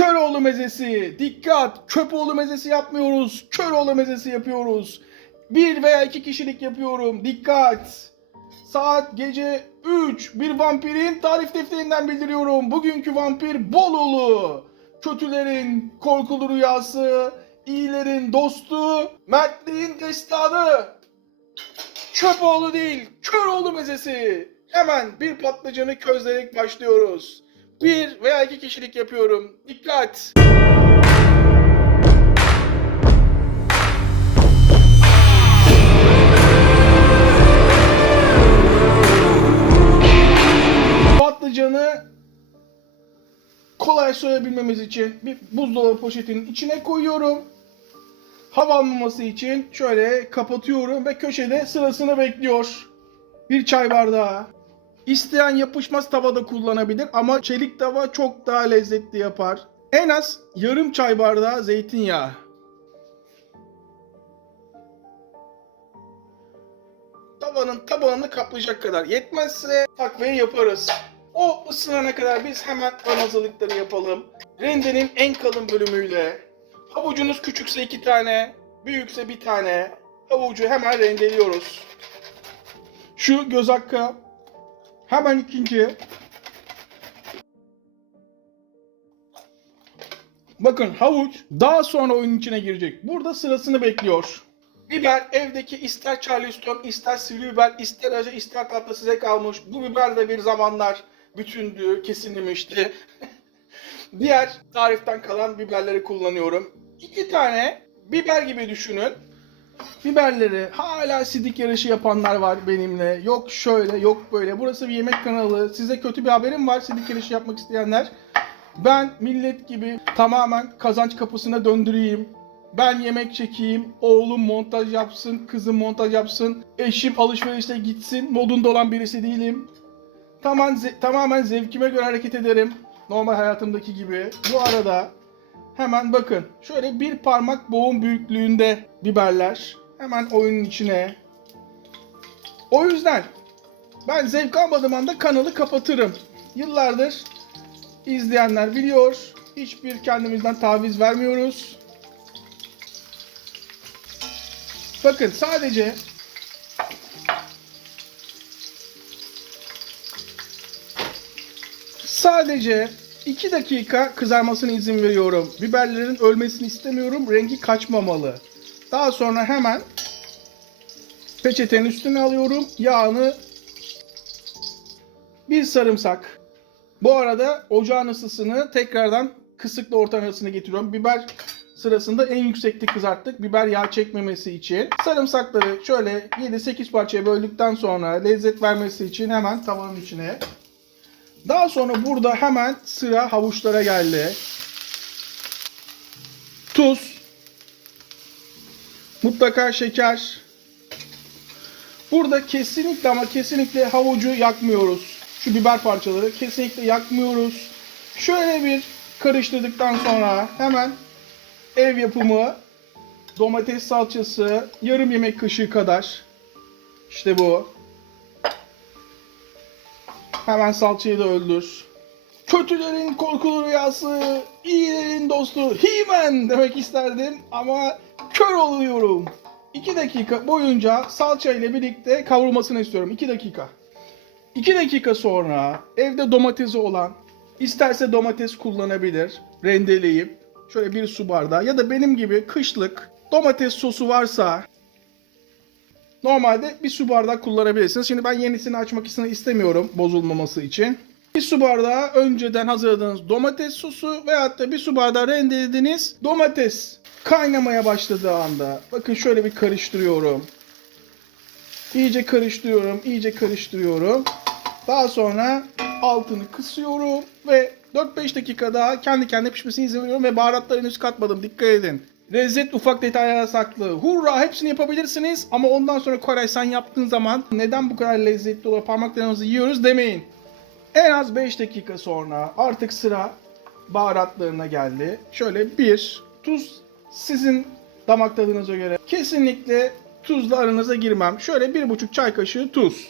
Köroğlu mezesi. Dikkat! Köpoğlu mezesi yapmıyoruz. Köroğlu mezesi yapıyoruz. Bir veya iki kişilik yapıyorum. Dikkat! Saat gece 3. Bir vampirin tarif defterinden bildiriyorum. Bugünkü vampir Bolulu. Kötülerin korkulu rüyası, iyilerin dostu, mertliğin destanı. Çöpoğlu değil, Köroğlu mezesi. Hemen bir patlıcanı közlerek başlıyoruz. Bir veya iki kişilik yapıyorum. Dikkat! Patlıcanı kolay soyabilmemiz için bir buzdolabı poşetinin içine koyuyorum. Hava almaması için şöyle kapatıyorum ve köşede sırasını bekliyor. Bir çay bardağı. İsteyen yapışmaz tavada kullanabilir ama çelik tava çok daha lezzetli yapar. En az yarım çay bardağı zeytinyağı. Tavanın tabağını kaplayacak kadar yetmezse takviye yaparız. O ısınana kadar biz hemen ön hazırlıkları yapalım. Rendenin en kalın bölümüyle. Havucunuz küçükse iki tane, büyükse bir tane. Havucu hemen rendeliyoruz. Şu göz hakkı. Hemen ikinci. Bakın havuç daha sonra oyunun içine girecek. Burada sırasını bekliyor. Biber evdeki ister Charleston, ister sivri biber, ister acı, ister tatlı size kalmış. Bu biber de bir zamanlar bütündü, kesilmişti. Diğer tariften kalan biberleri kullanıyorum. İki tane biber gibi düşünün. Biberleri hala sidik yarışı yapanlar var benimle. Yok şöyle, yok böyle. Burası bir yemek kanalı. Size kötü bir haberim var sidik yarışı yapmak isteyenler. Ben millet gibi tamamen kazanç kapısına döndüreyim. Ben yemek çekeyim, oğlum montaj yapsın, kızım montaj yapsın, eşim alışverişe gitsin modunda olan birisi değilim. Tamamen, ze- tamamen zevkime göre hareket ederim. Normal hayatımdaki gibi. Bu arada hemen bakın. Şöyle bir parmak boğum büyüklüğünde biberler. Hemen oyunun içine. O yüzden ben zevk almadığım anda kanalı kapatırım. Yıllardır izleyenler biliyor. Hiçbir kendimizden taviz vermiyoruz. Bakın sadece sadece 2 dakika kızarmasına izin veriyorum. Biberlerin ölmesini istemiyorum. Rengi kaçmamalı. Daha sonra hemen peçetenin üstüne alıyorum. Yağını bir sarımsak. Bu arada ocağın ısısını tekrardan kısıkla orta arasına getiriyorum. Biber sırasında en yüksekte kızarttık. Biber yağ çekmemesi için. Sarımsakları şöyle 7-8 parçaya böldükten sonra lezzet vermesi için hemen tavanın içine. Daha sonra burada hemen sıra havuçlara geldi. Tuz. Mutlaka şeker. Burada kesinlikle ama kesinlikle havucu yakmıyoruz. Şu biber parçaları kesinlikle yakmıyoruz. Şöyle bir karıştırdıktan sonra hemen ev yapımı domates salçası yarım yemek kaşığı kadar. İşte bu. Hemen salçayı da öldür. Kötülerin korkulu rüyası, iyilerin dostu He-Man demek isterdim ama kör oluyorum. 2 dakika boyunca salça ile birlikte kavrulmasını istiyorum. 2 dakika. 2 dakika sonra evde domatesi olan isterse domates kullanabilir. Rendeleyip şöyle bir su bardağı ya da benim gibi kışlık domates sosu varsa Normalde bir su bardağı kullanabilirsiniz. Şimdi ben yenisini açmak istemiyorum bozulmaması için. Bir su bardağı önceden hazırladığınız domates sosu veyahut da bir su bardağı rendelediğiniz domates kaynamaya başladığı anda bakın şöyle bir karıştırıyorum. İyice karıştırıyorum, iyice karıştırıyorum. Daha sonra altını kısıyorum ve 4-5 dakika daha kendi kendine pişmesine izin veriyorum ve baharatları henüz katmadım. Dikkat edin. Lezzet ufak detaylara saklı. Hurra hepsini yapabilirsiniz ama ondan sonra Koray sen yaptığın zaman neden bu kadar lezzetli oluyor parmaklarımızı yiyoruz demeyin. En az 5 dakika sonra artık sıra baharatlarına geldi. Şöyle bir tuz sizin damak tadınıza göre. Kesinlikle tuzla aranıza girmem. Şöyle bir buçuk çay kaşığı tuz.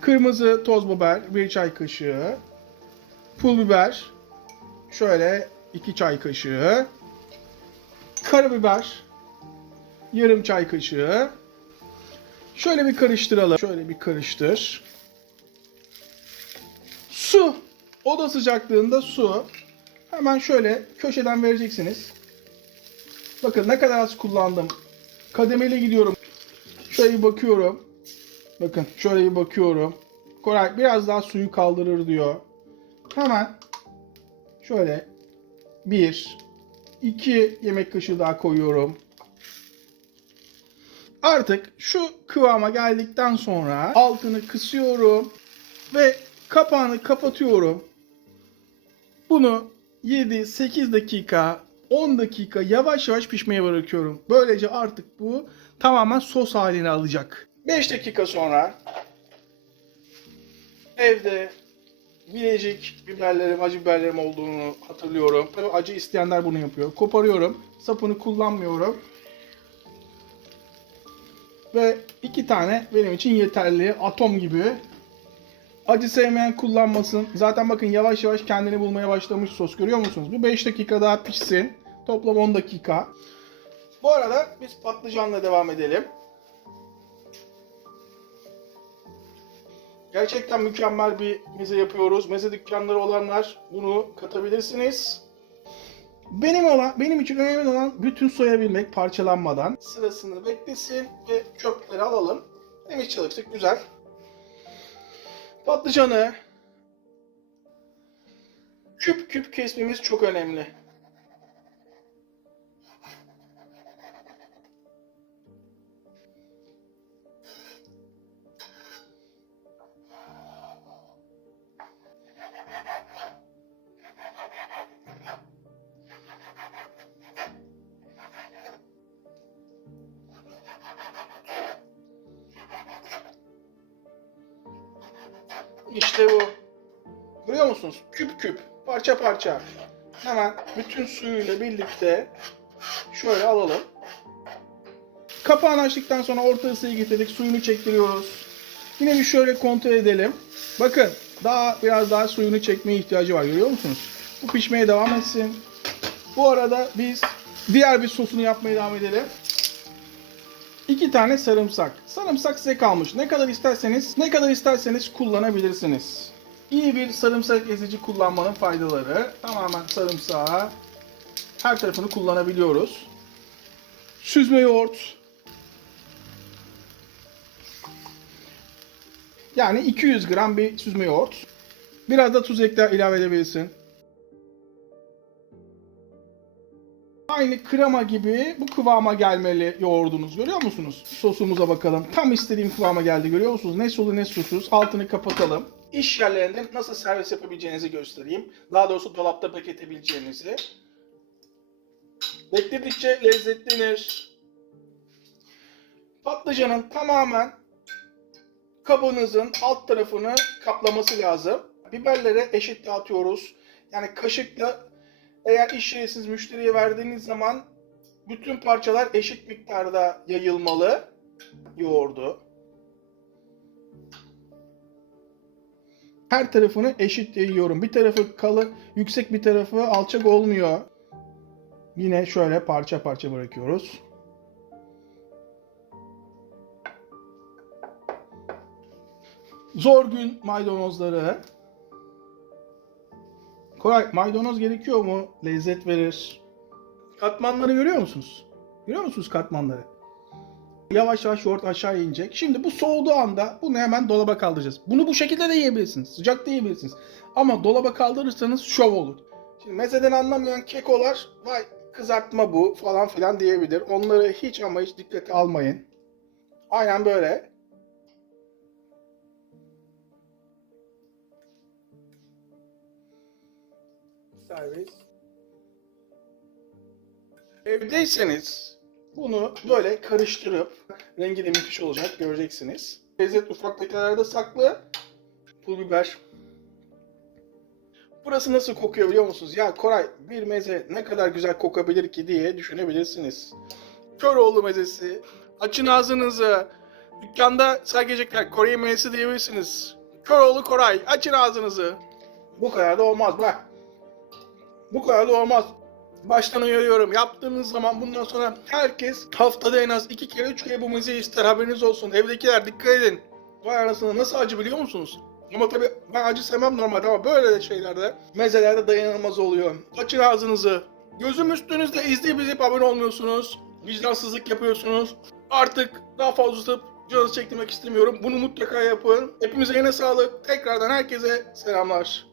Kırmızı toz biber bir çay kaşığı. Pul biber. Şöyle 2 çay kaşığı. Karabiber. Yarım çay kaşığı. Şöyle bir karıştıralım. Şöyle bir karıştır. Su. Oda sıcaklığında su. Hemen şöyle köşeden vereceksiniz. Bakın ne kadar az kullandım. Kademeli gidiyorum. Şöyle bir bakıyorum. Bakın şöyle bir bakıyorum. Koray biraz daha suyu kaldırır diyor. Hemen şöyle bir, iki yemek kaşığı daha koyuyorum. Artık şu kıvama geldikten sonra altını kısıyorum ve kapağını kapatıyorum. Bunu 7-8 dakika 10 dakika yavaş yavaş pişmeye bırakıyorum. Böylece artık bu tamamen sos halini alacak. 5 dakika sonra evde Bilecik biberlerim, acı biberlerim olduğunu hatırlıyorum. Tabii acı isteyenler bunu yapıyor. Koparıyorum. Sapını kullanmıyorum. Ve iki tane benim için yeterli. Atom gibi. Acı sevmeyen kullanmasın. Zaten bakın yavaş yavaş kendini bulmaya başlamış sos görüyor musunuz? Bir 5 dakika daha pişsin. Toplam 10 dakika. Bu arada biz patlıcanla devam edelim. Gerçekten mükemmel bir meze yapıyoruz. Meze dükkanları olanlar bunu katabilirsiniz. Benim olan, benim için önemli olan bütün soyabilmek parçalanmadan. Sırasını beklesin ve çöpleri alalım. Temiz çalıştık, güzel. Patlıcanı küp küp kesmemiz çok önemli. İşte bu. Görüyor musunuz? Küp küp, parça parça. Hemen bütün suyuyla birlikte şöyle alalım. Kapağını açtıktan sonra orta ısıyı getirdik. Suyunu çektiriyoruz. Yine bir şöyle kontrol edelim. Bakın daha biraz daha suyunu çekmeye ihtiyacı var. Görüyor musunuz? Bu pişmeye devam etsin. Bu arada biz diğer bir sosunu yapmaya devam edelim. İki tane sarımsak. Sarımsak size kalmış. Ne kadar isterseniz, ne kadar isterseniz kullanabilirsiniz. İyi bir sarımsak ezici kullanmanın faydaları. Tamamen sarımsağı her tarafını kullanabiliyoruz. Süzme yoğurt. Yani 200 gram bir süzme yoğurt. Biraz da tuz ekler ilave edebilirsin. Aynı krema gibi bu kıvama gelmeli yoğurdunuz. Görüyor musunuz? Sosumuza bakalım. Tam istediğim kıvama geldi. Görüyor musunuz? Ne sulu ne susuz. Altını kapatalım. İş yerlerinde nasıl servis yapabileceğinizi göstereyim. Daha doğrusu dolapta bekletebileceğinizi. Bekledikçe lezzetlenir. Patlıcanın tamamen kabınızın alt tarafını kaplaması lazım. Biberlere eşit dağıtıyoruz. Yani kaşıkla eğer iş yeriniz müşteriye verdiğiniz zaman bütün parçalar eşit miktarda yayılmalı yoğurdu. Her tarafını eşit yayıyorum. Bir tarafı kalın, yüksek bir tarafı alçak olmuyor. Yine şöyle parça parça bırakıyoruz. Zor gün maydanozları. Koray maydanoz gerekiyor mu? Lezzet verir. Katmanları görüyor musunuz? Görüyor musunuz katmanları? Yavaş yavaş yoğurt aşağı inecek. Şimdi bu soğuduğu anda bunu hemen dolaba kaldıracağız. Bunu bu şekilde de yiyebilirsiniz. Sıcak da yiyebilirsiniz. Ama dolaba kaldırırsanız şov olur. Şimdi mezeden anlamayan kekolar vay kızartma bu falan filan diyebilir. Onları hiç ama hiç dikkate almayın. Aynen böyle. Servis. Evdeyseniz bunu böyle karıştırıp rengi de müthiş olacak göreceksiniz. Lezzet ufaktakilarda saklı. Pul biber. Burası nasıl kokuyor biliyor musunuz? Ya Koray bir meze ne kadar güzel kokabilir ki diye düşünebilirsiniz. Köroğlu mezesi. Açın ağzınızı. Dükkanda sergecekler Kore mezesi diyebilirsiniz. Köroğlu Koray açın ağzınızı. Bu kadar da olmaz bak. Bu kadar da olmaz. Baştan uyarıyorum. Yaptığınız zaman bundan sonra herkes haftada en az iki kere üç kere bu mezeyi ister. Haberiniz olsun. Evdekiler dikkat edin. Vay anasını nasıl acı biliyor musunuz? Ama tabii ben acı sevmem normalde ama böyle de şeylerde mezelerde dayanılmaz oluyor. Açın ağzınızı. Gözüm üstünüzde izleyip izleyip abone olmuyorsunuz. Vicdansızlık yapıyorsunuz. Artık daha fazla tutup canınızı çektirmek istemiyorum. Bunu mutlaka yapın. Hepimize yine sağlık. Tekrardan herkese selamlar.